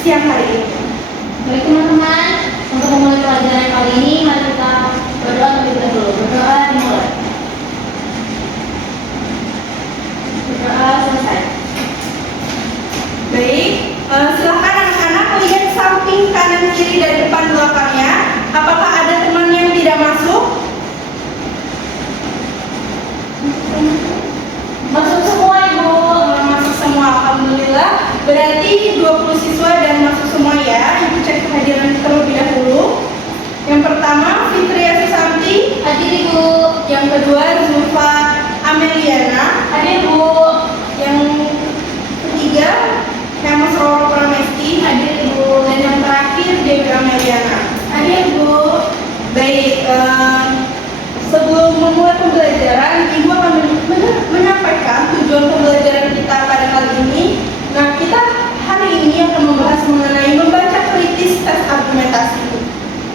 siang hari ini. Baik teman-teman, untuk memulai pelajaran kali ini, mari kita berdoa terlebih dahulu. Berdoa dimulai. Berdoa selesai. Baik, silakan anak-anak lihat samping kanan kiri dan depan belakangnya. Apakah ada teman yang tidak masuk? Masuk semua Ibu. Masuk semua, alhamdulillah. Berarti 20 siswa dan masuk semua ya. Ibu cek kehadiran terlebih dahulu. Yang pertama Fitria Susanti, Hadir Ibu. yang kedua Zulfa Ameliana, Hadir Bu. yang ketiga Hemas Roro Pramesti, Hadir Ibu. dan yang terakhir Dewi Ameliana. Hadir Bu. Baik, sebelum memulai pembelajaran, Ibu akan menyampaikan tujuan pembelajaran kita pada kali ini. Nah, kita hari ini akan membahas mengenai membaca kritis tes argumentasi.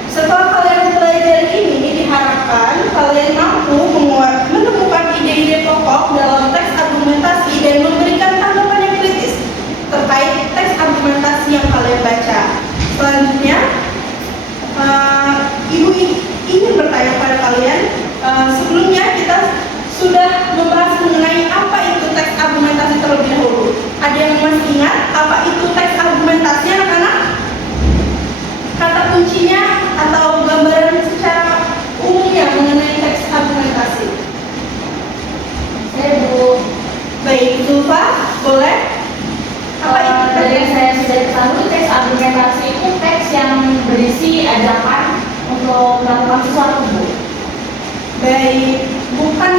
Setelah kalian belajar ini, diharapkan kalian mampu menemukan ide-ide pokok dalam teks argumentasi dan memberikan tanggapan yang kritis terkait teks argumentasi yang kalian baca. Selanjutnya, Ibu ingin bertanya pada kalian, sebelumnya kita sudah membahas mengenai apa itu teks argumentasi terlebih dahulu. Ada yang masih ingat apa itu teks argumentasi, anak-anak? Kata kuncinya atau gambaran secara umumnya mengenai teks argumentasi. Saya Bu. Baik, Zulfa, boleh? Apa itu Dari yang teks? saya sudah ketahui, teks argumentasi itu teks yang berisi ajakan untuk melakukan sesuatu Bu. Baik, bukan,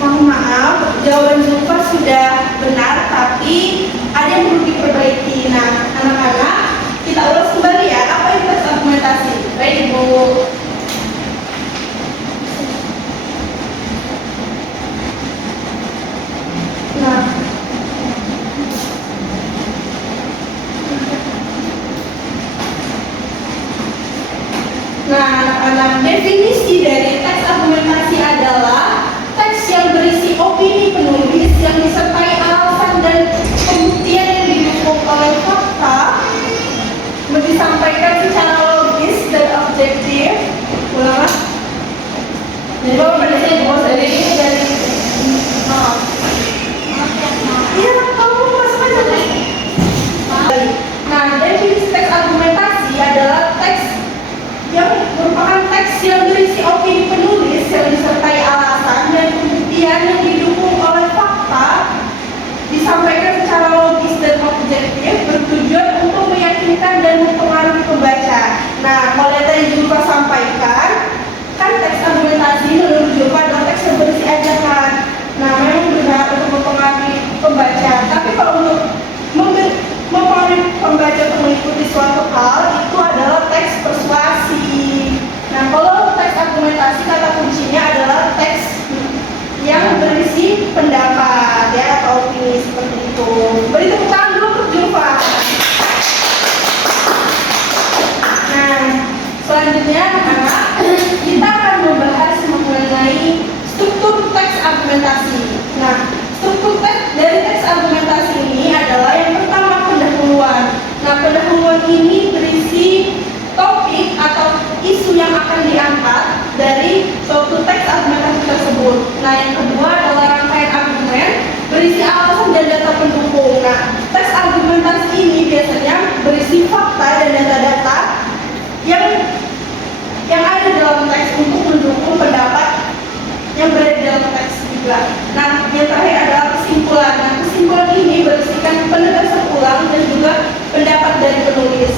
mohon maaf, jawaban Zulfa sudah benar, tapi ada yang perlu diperbaiki. Nah, anak-anak, kita ulas kembali ya, apa itu teks argumentasi? Baik Bu. Nah, anak-anak, definisi dari teks argumentasi adalah teks yang berisi opini penulis yang disertai alasan dan pembuktian yang didukung oleh fakta, disampaikan secara logis dan objektif. Ulang. Jadi definisi Bu dari maaf. Iya, kamu masuk aja. Baik. Nah, definisi teks argumentasi adalah teks yang merupakan teks yang berisi opini penulis yang disertai alasan dan pembuktian yang didukung oleh fakta, disampaikan secara logis dan objektif, bertujuan untuk meyakinkan dan mempengaruhi pembaca. Nah, kalau yang tadi Zulfa sampaikan, kan teks argumentasi menurut Zulfa adalah teks yang berisi ajakan. Nah, memang benar untuk mempengaruhi pembaca. Tapi kalau untuk mempengaruhi pembaca untuk mengikuti suatu hal, itu adalah teks persuasi. Nah, kalau teks argumentasi, kata kuncinya adalah teks yang berisi pendapat ya, atau opini seperti itu. Beri tepuk tangan dulu untuk Zulfa. Nah, selanjutnya anak-anak, kita akan membahas mengenai struktur teks argumentasi. Nah, struktur teks dari teks argumentasi ini adalah yang pertama pendahuluan. Nah, pendahuluan ini berisi topik atau isu yang akan diangkat dari suatu teks argumentasi tersebut. Nah, yang kedua adalah rangkaian argumen berisi alasan dan data pendukung. Nah, teks argumentasi ini biasanya berisi fakta dan data-data yang ada dalam teks untuk mendukung pendapat yang berada di dalam teks juga. Nah, yang terakhir adalah kesimpulan. Nah, kesimpulan ini berisikan penegasan ulang dan juga pendapat dari penulis.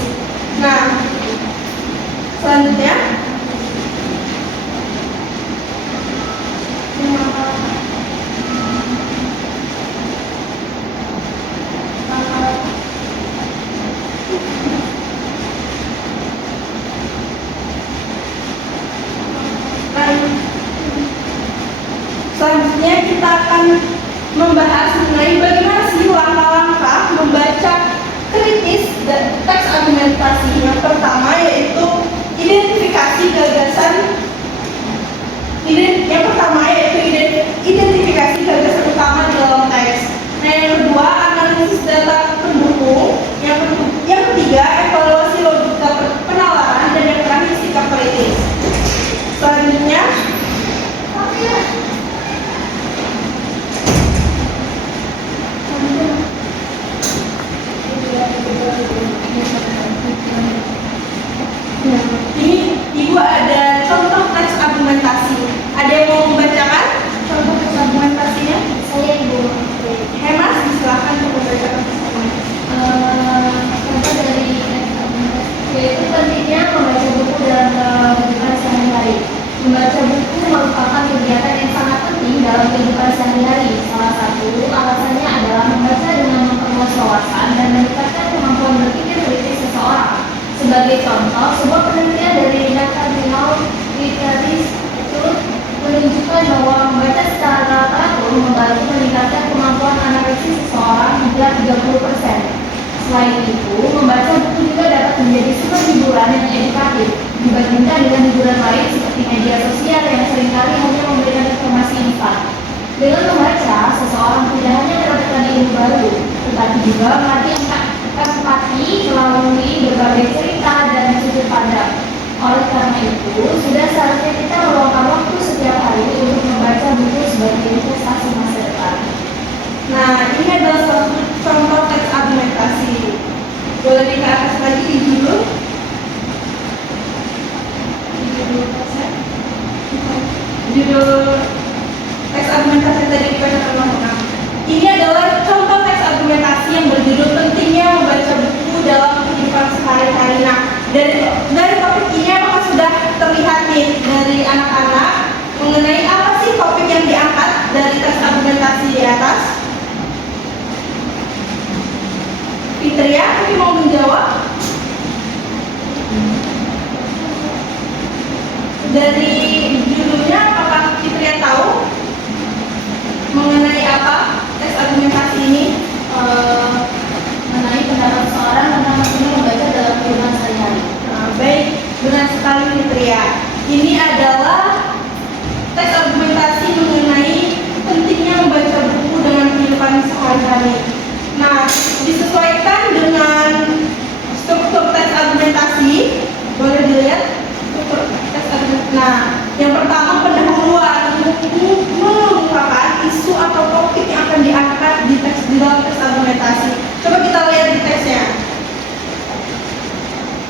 Sebagai contoh, sebuah penelitian dari Data Journal Literaris itu menunjukkan bahwa membaca secara teratur membantu meningkatkan kemampuan analisis seseorang hingga 30%. Selain itu, membaca buku juga dapat menjadi sumber hiburan yang edukatif dibandingkan dengan hiburan lain seperti media sosial yang seringkali hanya memberikan informasi instan. Dengan membaca, seseorang tidak hanya mendapatkan ilmu baru, tetapi juga melatih empati melalui berbagai cerita dan sudut pandang. Oleh karena itu, sudah seharusnya kita meluangkan waktu setiap hari untuk membaca buku sebagai investasi masa depan. Nah, ini adalah suatu contoh teks argumentasi. Boleh di atas lagi di judul? Di judul teksnya? Judul teks argumentasi yang tadi dibacakan Mama. Ini adalah contoh teks argumentasi yang berjudul pentingnya membaca buku dalam kehidupan sehari-hari. Nah, dari topik ini apakah sudah terlihat nih dari anak-anak mengenai apa sih topik yang diangkat dari teks argumentasi di atas? Fitria, tapi mau menjawab? Dari judulnya, apakah Fitria tahu mengenai apa teks argumentasi ini? Mengenai pendapat seorang tentang pentingnya membaca dalam kehidupan sehari-hari. Baik, benar sekali Fitria. Ini adalah teks argumentasi mengenai pentingnya membaca buku dengan kehidupan sehari-hari. Nah, disesuaikan dengan struktur teks argumentasi, boleh dilihat struktur teks argumentasi. Nah, yang pertama pendahuluan mengungkapkan isu atau topik yang akan diangkat di dalam teks argumentasi. Coba kita lihat di teksnya.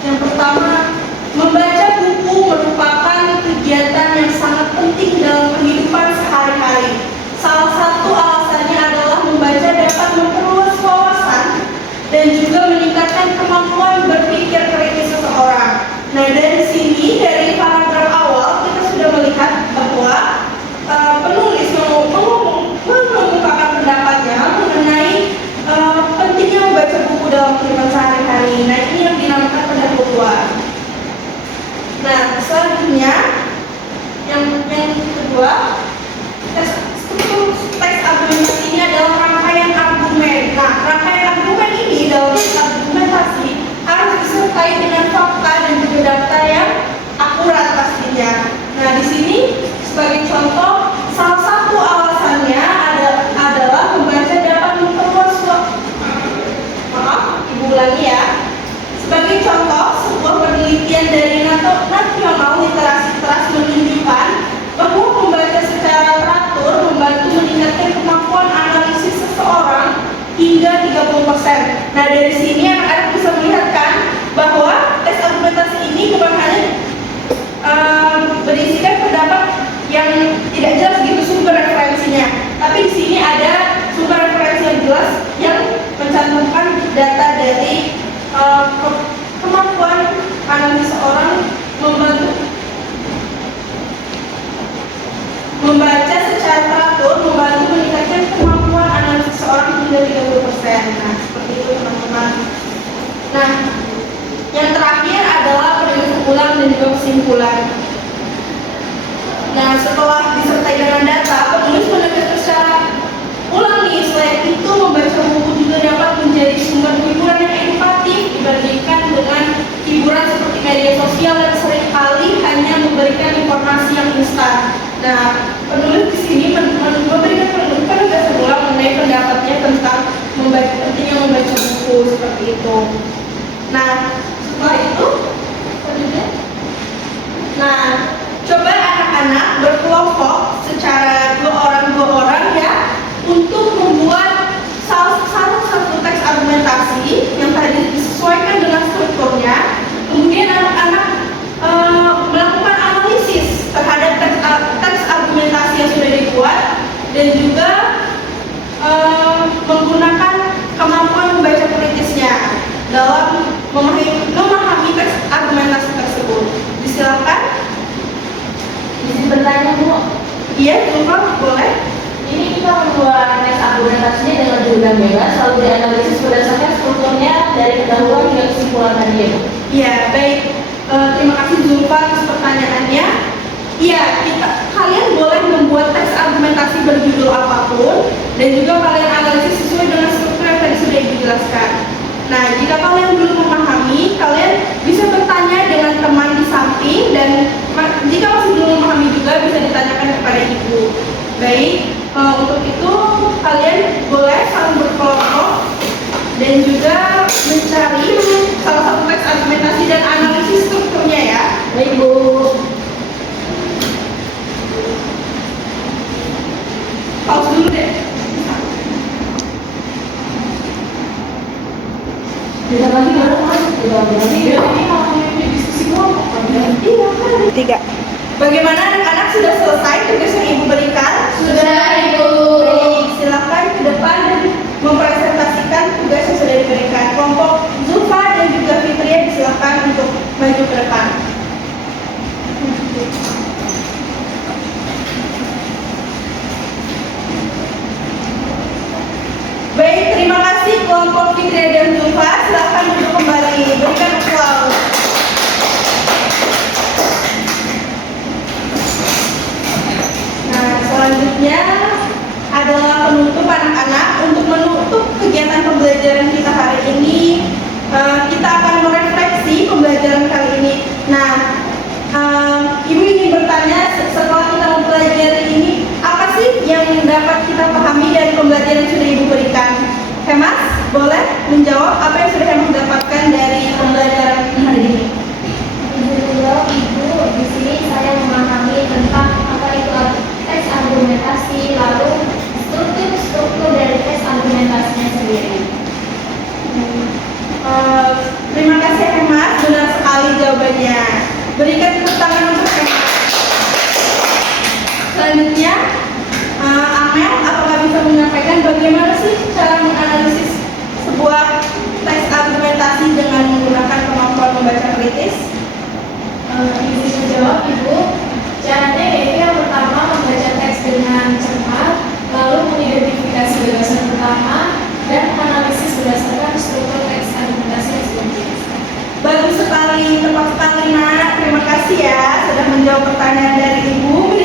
Yang pertama, membaca buku merupakan kegiatan yang sangat penting dalam kehidupan sehari-hari. Salah satu alasannya adalah membaca dapat memperluas wawasan dan juga meningkatkan kemampuan berpikir kritis seseorang. Nah, dari sini, dari paragraf awal kita sudah melihat bahwa penulis mengungkapkan pendapatnya mengenai pentingnya membaca buku dalam kehidupan sehari-hari. Nah, ini yang dinamakan pendahuluan. Nah, selanjutnya yang kedua, struktur teks argumentasi ini adalah rangkaian argumen. Nah, rangkaian argumen ini dalam teks argumentasi harus disertai dengan fakta dan juga data yang akurat pastinya. Nah, di sini sebagai contoh, salah satu alasannya adalah membaca dapat memperluas Ibu ulangi ya. Sebagai contoh, sebuah penelitian dari National Literasi Trust menunjukkan bahwa membaca secara teratur membantu meningkatkan kemampuan analisis seseorang hingga 30%. Nah, dari sini anak-anak bisa melihatkan bahwa teks argumentasi ini bukan hanya berisikan pendapat yang tidak jelas gitu sumber referensinya, tapi di sini ada sumber referensi yang jelas yang mencantumkan data dari kemampuan analisis seorang membaca secara teratur membantu meningkatkan kemampuan analisis seorang hingga 30%. Nah, seperti itu teman-teman. Nah, yang terakhir adalah penulisan ulang dan juga kesimpulan. Nah, setelah disertai dengan data, penulis menegaskan secara ulang nih, selain itu membaca buku juga dapat menjadi sumber hiburan yang edukatif dibandingkan dengan hiburan seperti media sosial yang seringkali hanya memberikan informasi yang instan. Nah, penulis di sini memberikan penegasan ulang mengenai pendapatnya tentang pentingnya membaca buku seperti itu. Nah, setelah itu, coba anak-anak berkelompok secara dua orang ya untuk membuat salah satu teks argumentasi yang tadi disesuaikan dengan strukturnya. Kemudian anak-anak melakukan analisis terhadap teks argumentasi yang sudah dibuat dan juga menggunakan kemampuan membaca kritisnya dalam memahami teks argumentasi tersebut. Disilakan. Izin bertanya, Bu. Iya, coba boleh. Ini kita membuat teks argumentasinya dengan judul bebas, lalu dianalisis berdasarkan strukturnya dari pendahuluan hingga kesimpulan tadi ya, Bu. Iya, dan juga kalian analisis sesuai dengan struktur yang tadi sudah Ibu jelaskan. Nah, jika kalian belum memahami, kalian bisa bertanya dengan teman di samping, dan jika masih belum memahami juga bisa ditanyakan kepada Ibu. Baik, untuk itu kalian boleh saling berkelompok dan juga mencari salah satu teks argumentasi dan analisis strukturnya ya. Baik, Bu. Pause dulu deh. Tidak lagi baru masuk. Ini mau diskusi kelompok kan? Iya kan. 3. Bagaimana anak-anak sudah selesai tugas yang Ibu berikan? Sudah, Ibu. Baik, silakan ke depan dan mempresentasikan tugas yang sudah diberikan. Kelompok Zulfa dan juga Fitria disilakan untuk maju ke depan. Baik, terima kasih kelompok Fitria dan Zulfa. Silakan duduk kembali. Berikan aplaus. Nah, selanjutnya adalah penutup anak-anak. Untuk menutup kegiatan pembelajaran kita hari ini, kita akan merefleksi pembelajaran kali ini. Nah, Ibu ingin bertanya, setelah kita mempelajari ini, apa sih yang dapat kita pahami dari pembelajaran yang sudah Ibu berikan? Hemas, boleh menjawab apa yang sudah Hemas dapatkan dari pembelajaran hari ini? Ibu, di sini saya memahami tentang apa itu teks argumentasi, lalu struktur dari teks argumentasinya sendiri. Terima kasih Hemas, benar sekali jawabannya. Berikan tepuk tangan untuk Hemas. Selanjutnya, Amel, apakah bisa menyampaikan bagaimana sih cara menganalisis sebuah teks argumentasi dengan menggunakan kemampuan membaca kritis? Ibu bisa jawab, Ibu. Caranya yaitu yang pertama membaca teks dengan cermat, lalu mengidentifikasi gagasan pertama, dan analisis berdasarkan struktur teks argumentasi yang sudah dijelaskan. Bagus sekali, tepat sekali Nak. Terima kasih ya sudah menjawab pertanyaan dari Ibu.